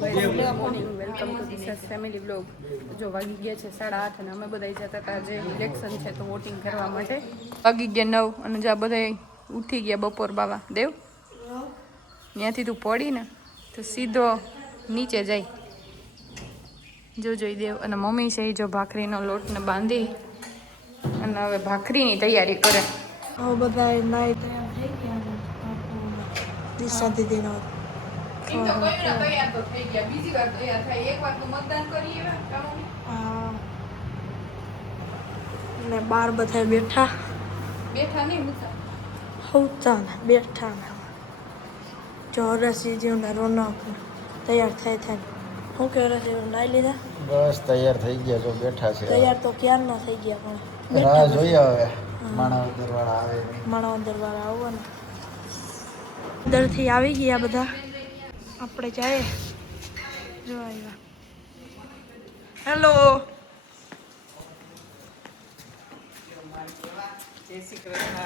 Good morning, welcome to Disha's family blog. જો વાગી ગયા છે 8:30 અને અમે બધા જતા હતા જે ઇલેક્શન છે તો વોટિંગ કરવા માટે. વાગી ગયા 9 અને જ્યાં બધા ઉઠી ગયા બપોર બાવા દેવ ત્યાંથી તું પડી ને તો સીધો નીચે જાય જોઈ દેવ. અને મમ્મી છે જો ભાખરીનો લોટને બાંધી અને હવે ભાખરીની તૈયારી કરે. હવે બધા નાઈ તૈયાર થઈ ગયા. દિશા દીદીનો તૈયાર તો થઈ ગયા, બીજી વાર તૈયાર થાય. એક વાર તો મતદાન કરીએ ને બાર બધા બેઠા નહીં હોતા ને બેઠા ને જો હરસિંહ ને રોનક તૈયાર થાય શું કે હરસિંહ નાઈ લીધા? બસ તૈયાર થઈ ગયા, જો બેઠા છે. તૈયાર તો ક્યારના થઈ ગયા પણ રાહ જોઈએ હવે માણાવદર વાળા આવે. માણાવદર વાળા આવવાના અંદરથી આવી ગયા બધા. આપણે જાય જો આવ્યા. હેલો જય શ્રી કૃષ્ણ.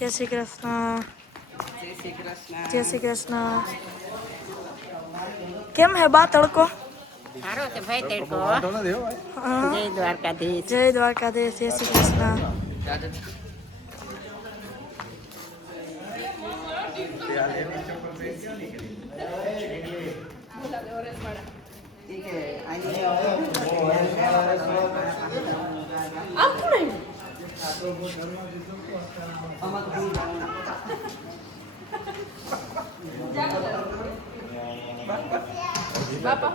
જય શ્રી કૃષ્ણ. જય શ્રી કૃષ્ણ. જય શ્રી કૃષ્ણ. કેમ હે બા તડકો? સારો છે ભાઈ તડકો. હા. જય દ્વારકાધીશ. જય દ્વારકાધીશ. જય શ્રી કૃષ્ણ. બાપા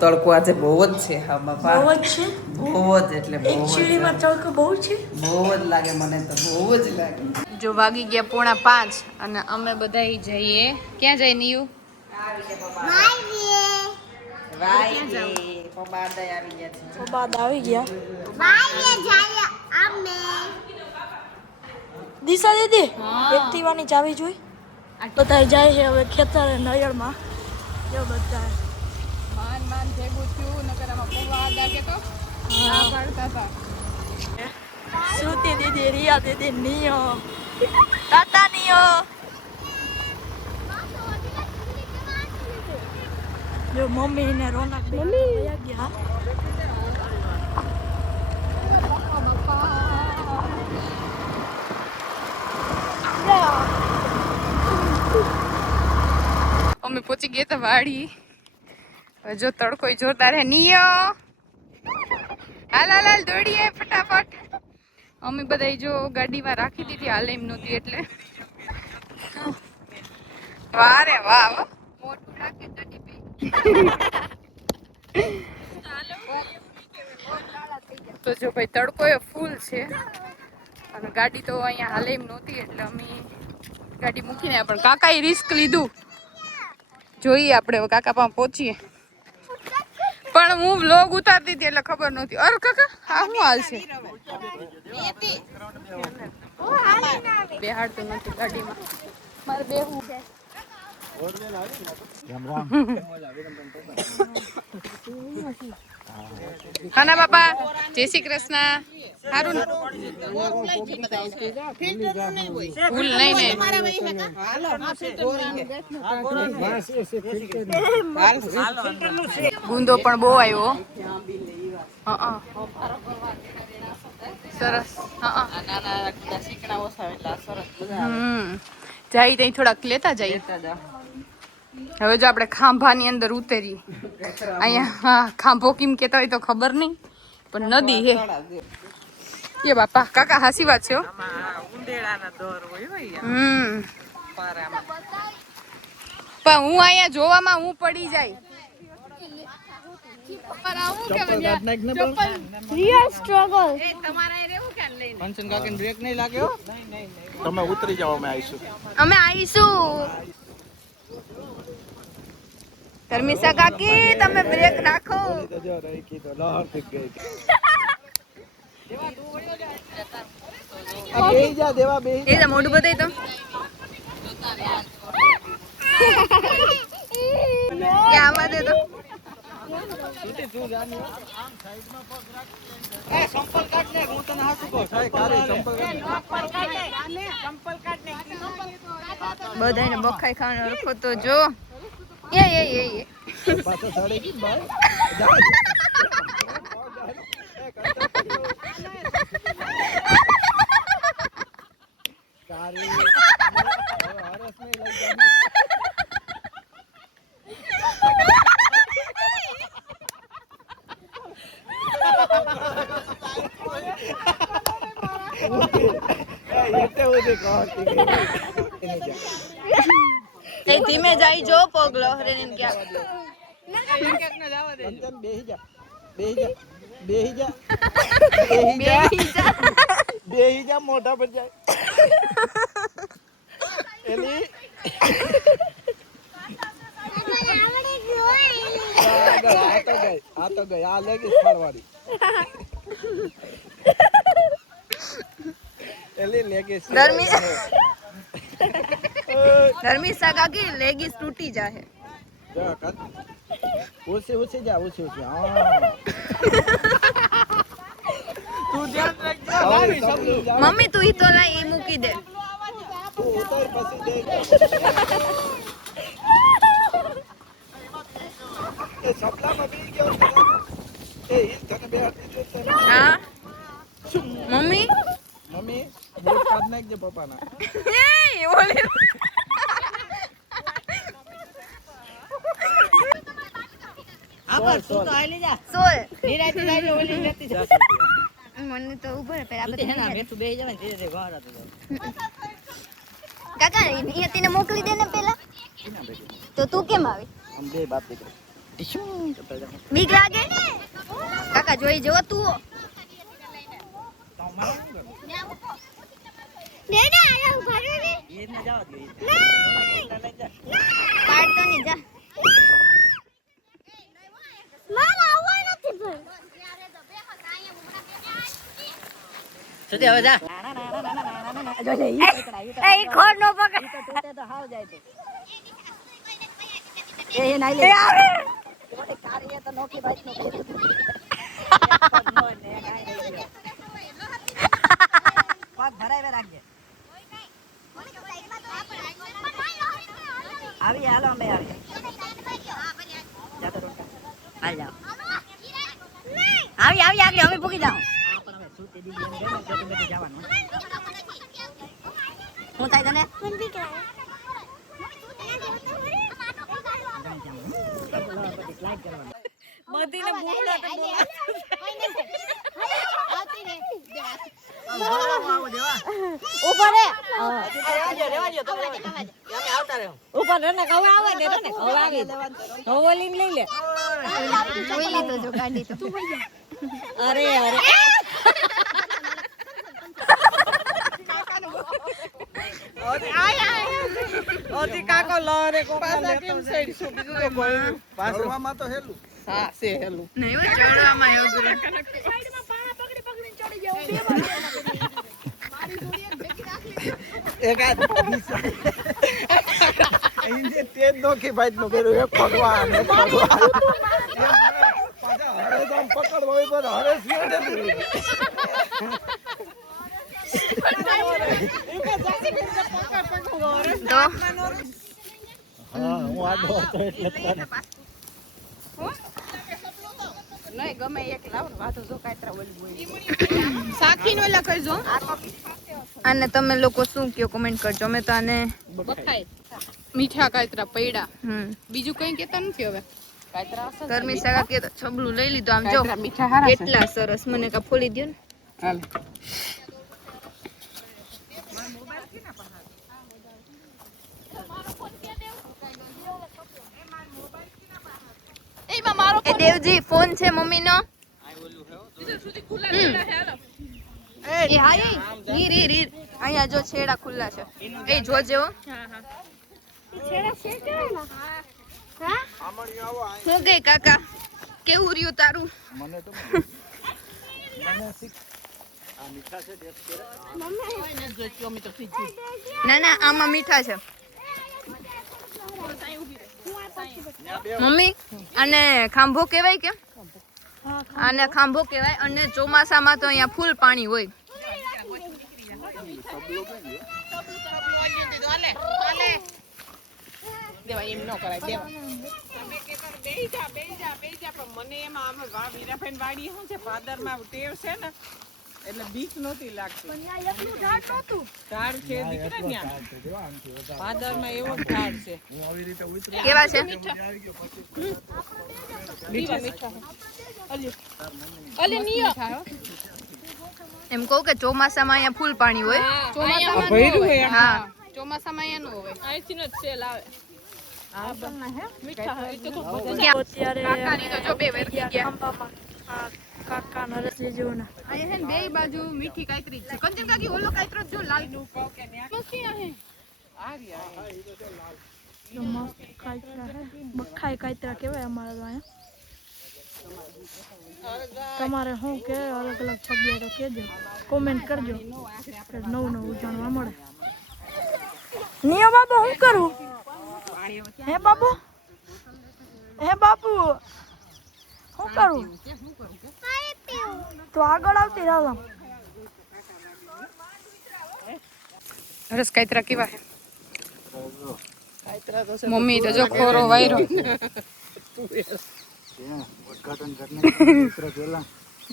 તડકો આજે બહુ જ છે. હા બાપા બહુ જ છે. બહુ જ એટલે એકચ્યુઅલીમાં તડકો બહુ છે. બહુ જ લાગે મને તો, બહુ જ લાગે. જો વાગી ગયા 4:45 અને અમે બધા જઈએ. ક્યાં જઈએ નીયુ? બાદ આવી ગયા. દિશા દીદી એક્ટિવાની ચાવી જોઈ. બધા જાય છે હવે ખેતરે નયરમાં. જો બધા માન ભેગું થયું નકર આમાં પૂવા આદા કે તો ના પાડતા હતા. શ્રુતિ દીદી, રિયા દીદી, નિયો, ટાટા નિયો. જો મમ્મી ને રોનક ગયા ગયા. અમે પહોંચી ગયા હતા વાડી. હવે જો તડકો જોરદાર હે. નિયો હાલ હાલ હાલ દોડીએ ફટાફટ. અમે બધા જો ગાડીમાં રાખી દીધી, હાલ એમ નહોતી એટલે. વાહ રે વાહ. મોટું રાખે ગાડી પે. તો જો ભાઈ તડકો એ ફૂલ છે અને ગાડી તો અહીંયા હાલે એમ નહોતી એટલે અમે ગાડી મૂકીને પણ કાકાએ રિસ્ક લીધું. જોઈએ આપણે હવે કાકા પાસે પહોંચીએ. પણ હું વ્લોગ ઉતારતી હતી એટલે ખબર નહોતી. અરે કાકા હા શું હાલ છે? બેહાડતું નથી ગાડીમાં, મારે બેહવું છે. ખાના બાપા જય શ્રી કૃષ્ણ. સારું ને ભૂલ નહીં. ગુંદો પણ બહુ આવ્યો. સરસ. જાય ત્યાં થોડાક લેતા જાય. હવે જો આપણે ખાંભાની અંદર ઉતરીએ. અહીંયા હા ખાંભો કેમ કેતા હોય તો ખબર નહીં પણ નદી હે. એ બાપા કાકા હાસી વાત છે. પણ હું અહીંયા જોવામાં હું પડી જાય. તમે ઉતરી જાઓ, અમે આવીશું. ધર્મિષ્ઠા કાકી તમે બ્રેક નાખો. મોઢું બતાવી તો કે આવા દે તો બધાને બખાઈ ખાવાનો રખો તો જો એ ધીમે જાય જો પગલો હરે ને ક્યાં બેહી જા મોઢા પર જાય એલી આ તો ગઈ આ લેગી ફાડવાડી એલી લેગી ધર્મી સગા की लेगीज टूटी जाए જા કર ઉસે જા હા તું ધ્યાન રાખજે मम्मी तू ही तो ला ये मूकी दे તું ઉતર પછી દે એ સપલામાં બી ગયો એ હિલ તને બે હાથ દીધો છે हाँ मम्मी મમ્મી બૂટ કાઢ નાખજે પપ્પાના ये बोले सोल મને તો ઉભર પે આપણે કાકા નિયતિને મોકલી દે ને પેલા તો તું કેમ આવી हम બે બાપ દીકરા બીક લાગે કાકા જોઈ જો તું પાડતો નહીં જા સુધી હવે જા એ ખોર નો પકડ તો હાવ જાય તો એ નાઈ લે આવે કાર્ય તો નોકી બાઈક નો પાક ભરાવે રાખજે આવી હાલો અમે આવી જાતો રોકા હાલ જાઓ આવી આગળ અમે ભૂકી જાઓ હું થાય તને બધીને બોલા તો ઉપર રે ઉપર રે ને કવા આવે ને રે ને કવા આવી કવો લઈને લઈ લે જોઈ લીધો જો કાઢી તો અરે ઓથી કાકો લરે કો પાછા કેમ સાઈડ શું બીજું તો કોઈ પાછળમાં તો હેલું હા સે હેલું નહીં હો ચડવામાં આવ્યો ગુરુ સાઈડમાં પાણા પકડી ચડી જાવ એક આ ઇન્જે તેજ નોકી બાઈક નો કર્યો એક ભગવાન પાછા હરે જામ પકડવો હોય તો હરે સિયોડે તો હા હું આડો હતો એટલે તને નહીં ગમે એક લાવ વાતો જો કાતરા બોલી સાખીનો એલા કરજો અને તમે લોકો શું કયો કમેન્ટ કરજો અમે તો આને બખાય મીઠા કાતરા પૈડા બીજું કઈ કેતા નથી હવે કાતરા ગરમી સગા કે તો છબલું લઈ લીધું આમ જો કાતરા મીઠા હારા છે કેટલા સરસ મને કા ફોલી દ્યો ને હાલ એ દેવજી ફોન છે મમ્મી નો એ હાય રીર રીર રીર અહીંયા જો છેડા ખુલ્લા છે એ જોજે હો હું ગઈ કાકા કેવું રહ્યું તારું મને તો મને શીખ આ મીઠા છે ટેસ્ટ કરે ના ના આમાં મીઠા છે મમ્મી આને ખાંભો કહેવાય કે આને ખાંભો કહેવાય અને ચોમાસામાં તો અહીંયા ફૂલ પાણી હોય. એટલે બીક નહોતી લાગતી. ઝાડ છે દીકરા ન્યા. ભાદરમાં એવો જ ઝાડ છે. કેવા છે? એમ કહું કે ચોમાસામાં અહીંયા ફૂલ પાણી હોય. ચોમાસામાં હા ચોમાસામાં અહીંયા ન હોય. અહીંથી જ સેલ આવે. કાકાની તો જો બે વેરકી ગયા. અહીંયા છે ને બે બાજુ મીઠી કાકરી છે. કંચન કાકી ઓલો કાકરો જો લાલ બખાઈ કાતરા કહેવાય અમારે તો અહીંયા. તમારે શું કે અલગ અલગ શબ્દો તો કહેજો, કોમેન્ટ કરજો, નવું નવું જાણવા મળે. નિયો બાબુ શું કરું? હે બાબુ, હે બાપુ શું કરું? તો આગળ આવતી રહો. રસ કાતરા કેવા છે? મમ્મી તો જો ખોરો વાયરો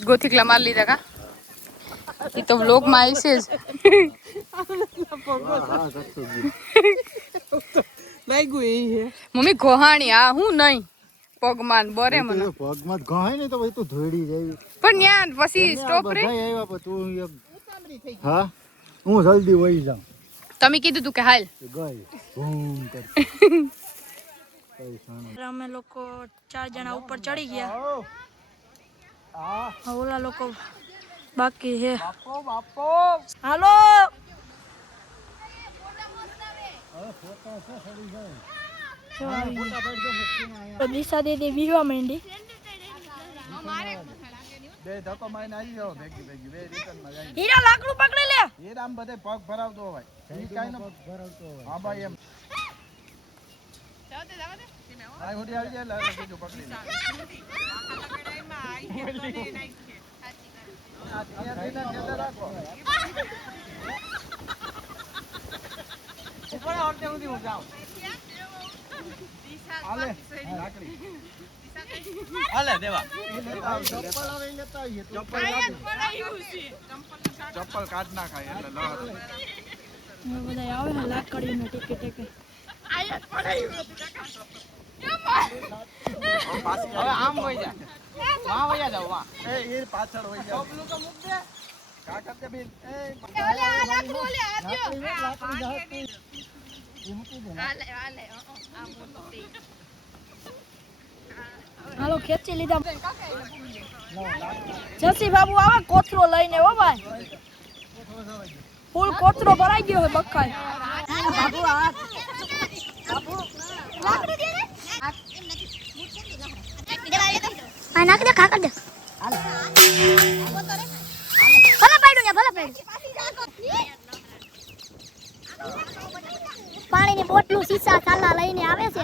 ગોથીકલા માર લીધા કા? એ તો વ્લોગ માં આવશે જ. લાગ્યું એ છે. મમ્મી ઘોહાણી આ હું નહીં પગમાં બરે મને પગમાં ઘાય ને તો ભાઈ તું ધોડી જાય. પણ ત્યાં પછી સ્ટોપ રે. બધા આવ્યા પણ તું હા હું જલ્દી વહી જાઉં. તમે કીધું તું કે હાલ ગઈ બૂમ કર. અમે લોકો 4 જણા ઉપર ચડી ગયા. ઓલા લોકો બાકી છે. હાલો દિશા દીદી બીવા માંડી. બે ધક્કો મારીને આવી જાવ ભેગી ભેગી બે રિટર્ન માં જાય. હીરા લાકડું પકડી લે. એ આમ બધે પગ ભરાવતો હોય. ઈ કાઈ ન પગ ભરાવતો હોય. હા ભાઈ એમ. આ હોડી આવી જાય લાગે બીજું પકડી લે. આ ત્યાં જઈને રાખો. ઉપર આવતે સુધી હું જાઉં. હાલે લાકડી. હાલે દેવા. ચપ્પલ આવે લેતા આવીએ. ચપ્પલ કાઢ નાખાય એટલે લો. બધા આવે ને લાકડીને ટીકે ટીકે. હવે આમ વઈ જા. વાં વયા જાવ વાં. એ પાછળ વઈ જાવ. ચપ્પલ તો મૂક દે. કાકા તે બેન એ હાલો ખેંચી લીધા. જસી બાબુ આવે કોથરો લઈને. હો ભાઈ ફૂલ કોથરો ભરાઈ ગયો છે બખાઈ. બાબુ આ નાખ દે ખાકર દે. ભલે પાડું ને ભલે પાડું. પાણીની બોટલું સીસા ચાલા લઈને આવે છે.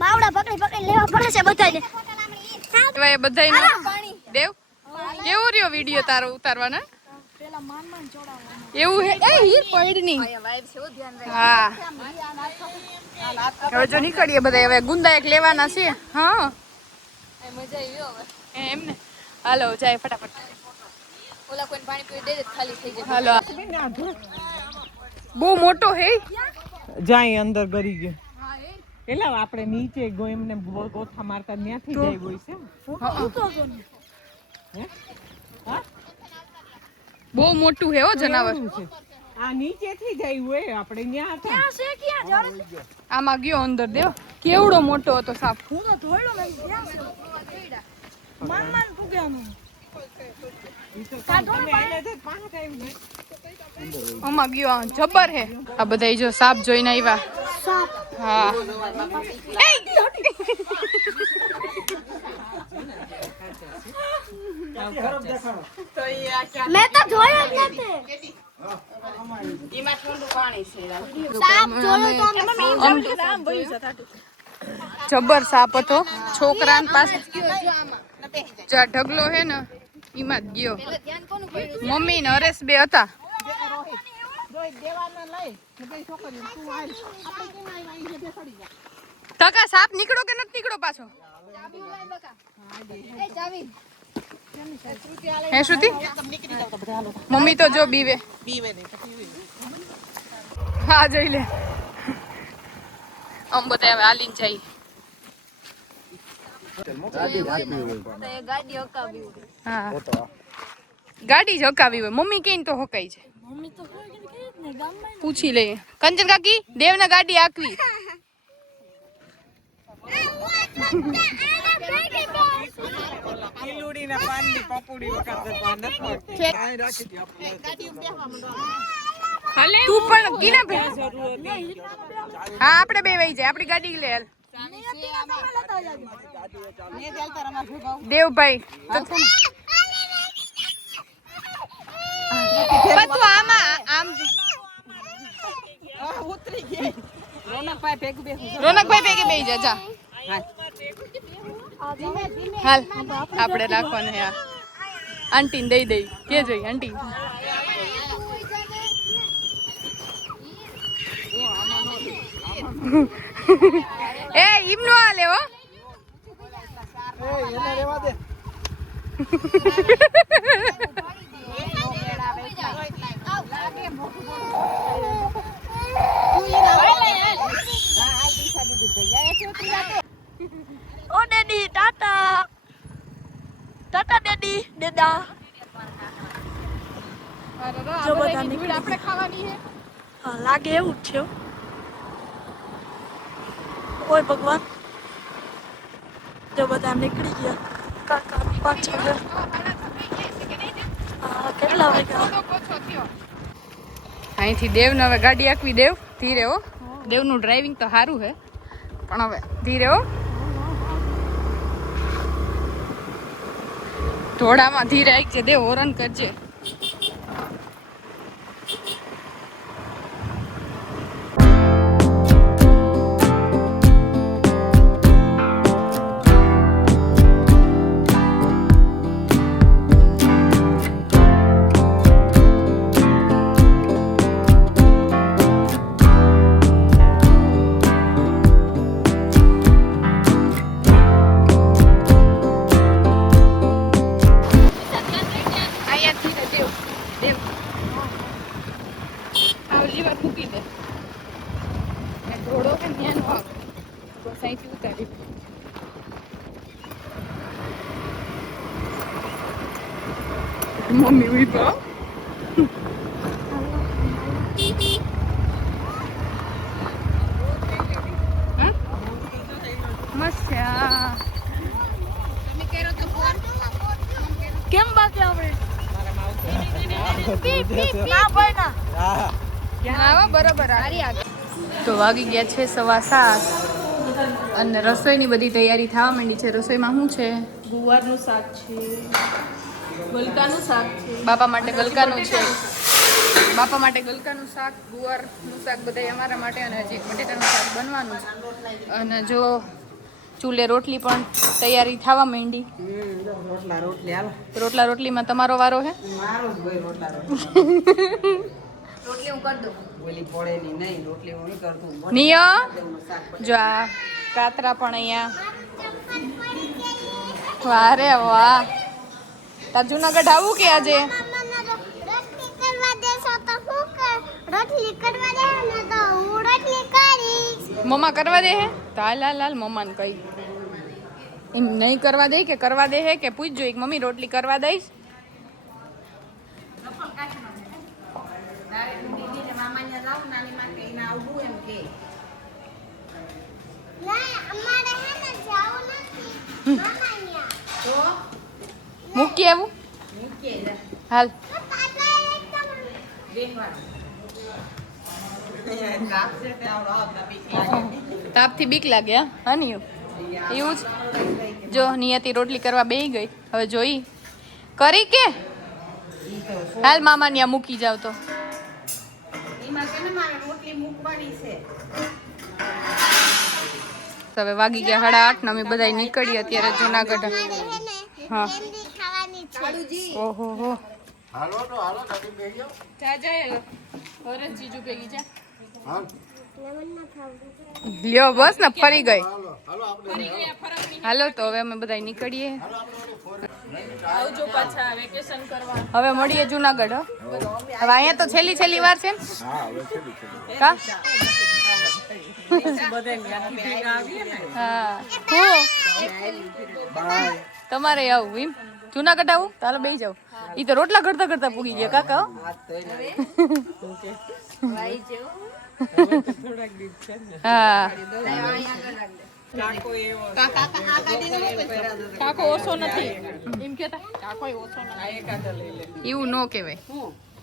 બાવડા પકડી પકડી લેવા પડે છે બધાને. એ બધાય દેવ કેવો રહ્યો વિડિયો તારો ઉતારવાનો? પેલા માન માન ચોડાવવાનો. એવું હે એ હીર પડની. હા હવે જો નીકળીએ બધા. હવે ગુંદા એક લેવાના છે. હા મજા આવી હવે એમ ને. હાલો જાય ફટાફટ. ઓલા કોઈને પાણી પીવી દે ખાલી થઈ જાય. હાલો બહુ મોટો હે. જાય અંદર ગરી ગયો. એલા આપણે નીચે ગયો એમને ગોથા મારતા ત્યાંથી જાય હોય છે. હે? હા? બહુ મોટું હે હો જનાવર. એવું છે. આ નીચેથી જાય હોય આપણે ત્યાં હતા. ક્યાં છે ક્યાં જળ? આમાં ગયો અંદર દેવ. કેવડો મોટો હતો સાપ. હું તો ધોયડો લઈ ક્યાં છે? માન માન પૂગ્યાનું. તમે આયલા તો પાંચ ટાઈમ આમાં ગયો જબર હે. આ બધા જો સાપ જોઈને આવ્યા. હા મેં તો જોયો જ નથી. એમાં ઠંડુ પાણી છે સાપ જોયો તો જબર સાપ હતો છોકરા પાસે જો આ ઢગલો હે ને એમાં જ ગયો મમ્મી ને હરેશ બે હતા તકા સાપ નીકળો કે નથી નીકળો પાછો હે શ્રુતિ મમ્મી તો જો બીવે હા જોઈ લે આમ બધા હવે હાલીને જાય હા ગાડી જ હકાવી હોય મમ્મી કઈ તો હકાઈ છે પૂછી લઈએ કંચન કાકી દેવના ગાડી આકવી કિલુડીના પાનની પપુડી વખત તું પણ કીના બે હા આપણે બે વઈ જાય આપણી ગાડી લે હાલ દેવભાઈ તું આમાં આમ રોનકભાઈ ભેગે બેહી જા જા હાલ આપણે રાખવાનું હે આંટી ને દઈ દઈ કે જોઈ આંટી એ ઈમ નો હાલે હો એને રેવા દે ઓ ડેડી ટાટા ટાટા ડેડી ડેડા જો બધા નીકળી આપણે ખાવાની હે હા લાગે એવું જ છે ઓય ભગવાન જો બધા નીકળી ગયા કાકા પાછળ હા કેટલા વાગ્યા અહીંથી દેવને હવે ગાડી આકવી દેવ ધીરે હો દેવનું ડ્રાઇવિંગ તો સારું હે પણ હવે ધીરે હો ધોળામાં ધીરે આવી દેવ હોરન કરજે મમ્મી ઉભા મસ્યા કેમ બાકી આપણે ના ભાઈ ના આવો બરોબર તો વાગી ગયા છે 7:15 અને રસોઈની બધી તૈયારી થવા માંડી છે રસોઈમાં શું છે ગુવારનું શાક છે ગલકાનું શાક છે બાપા માટે ગલકાનું છે બાપા માટે ગલકાનું શાક ગુવારનું શાક બધા અમારા માટે અને હજી બટેટાનું શાક બનવાનું છે અને જો ચૂલે રોટલી પણ તૈયારી થવા માંડી રોટલા રોટલીમાં તમારો વારો હે રોટલી હું કરી દઉં ઓલી ફોડેની નહીં રોટલી હું નહીં કરતું નિયો જો આ કાતરા પણ અહીંયા વાહ રે વાહ તાર જુનાગઢ આવું કે આજે મમ્મા કરવા દે હે તો હાલ હાલ હાલ મમ્માને કઈ એમ નહીં કરવા દે કે કરવા દે હે કે પૂછજો એક મમ્મી રોટલી કરવા દઈશ મૂકી આવું હાલ તાપથી બીક લાગે હા નિયુ એવું જ જો નિયતિ રોટલી કરવા બેહી ગઈ હવે જોઈ કરી કે હાલ મામા ત્યાં મૂકી જાવ તો હવે વાગી ગયા 8:30 ને અમે બધા નીકળી અત્યારે જુનાગઢ હા ઓહો હો હાલો તો હાલો ગાડી બેસી જાઓ. જા જા હવે ચીજુ ભેગી જા હાલ લ્યો બસ ને ફરી ગઈ હાલો હાલો આપણે હાલો તો હવે અમે બધા નીકળીએ આવજો પાછા વેકેશન કરવા. હવે મળીએ જુનાગઢ હો. હવે અહીંયા તો છેલ્લી વાર છે ને હા હવે છેલ્લી કા બધે ત્યાંથી ભેગા આવીએ ને હા હું બાય. તમારે આવું એમ જુનાગઢ આવું ચાલો બેસી જાવ ઈ તો રોટલા કરતા કરતા પૂગી ગયા કાકા હો. થોડાક દિવસ છે ને હા કાકો એવો કાકો ઓછો નથી એમ કેતા કાકો ઓછો નથી. આ એકાદો લઈ લે એવું ન કહેવાય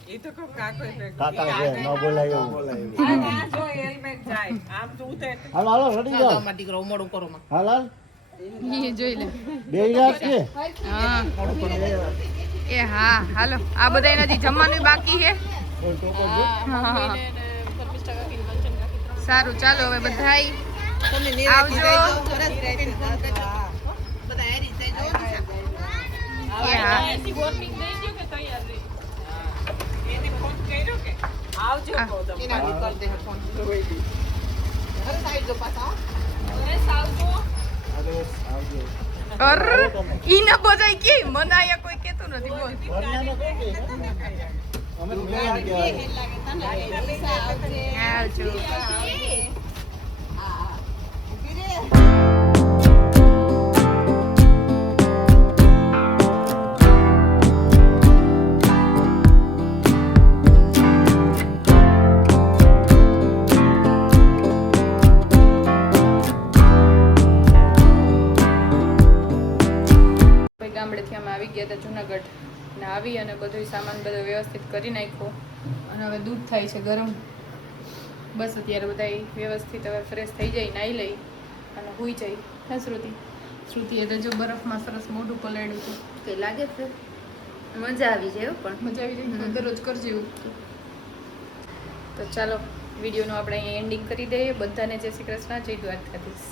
એ તો કહું કાકો કાકા છે ન બોલાય એવું. આ જો હેલ્મેટ જાય આમ તો ઉતરે હાલો હાલો રેડી જાઓ. દીકરો મોડું કરો હાલ હાલ ઈ જોઈ લે બે રાત કે હા એ હા હાલો આ બધા એનાથી જમવાનું બાકી છે હા. સારું ચાલો હવે બધાય આવજો એ હા એની વોર્નિંગ દઈ દો કે તૈયાર રહી. એને ફોન કર્યો કે આવજો કહો તમે અર ઈ ના બોજાય કે મને આયા કોઈ કેતું નથી બોલ વરનાનો કહો કે અમે મેં કહેવાય. આવજો ગામડેથી અમે આવી ગયા હતા જુનાગઢ ને આવી અને બધો સામાન બધો વ્યવસ્થિત કરી નાખ્યો અને હવે દૂધ થાય છે ગરમ બસ અત્યારે બધા વ્યવસ્થિત હવે ફ્રેશ થઈ જાય નાહી લઈ અને હોઈ જાય હા શ્રુતિએ તો જો બરફમાં સરસ મોઢું પલાળ્યું હતું કઈ લાગે છે મજા આવી જાય હો, પણ મજા આવી જાય દરરોજ કરજે એવું તો ચાલો વિડીયોનું આપણે અહીંયા એન્ડિંગ કરી દઈએ બધાને જય શ્રી કૃષ્ણ જય દ્વારકાધીશ.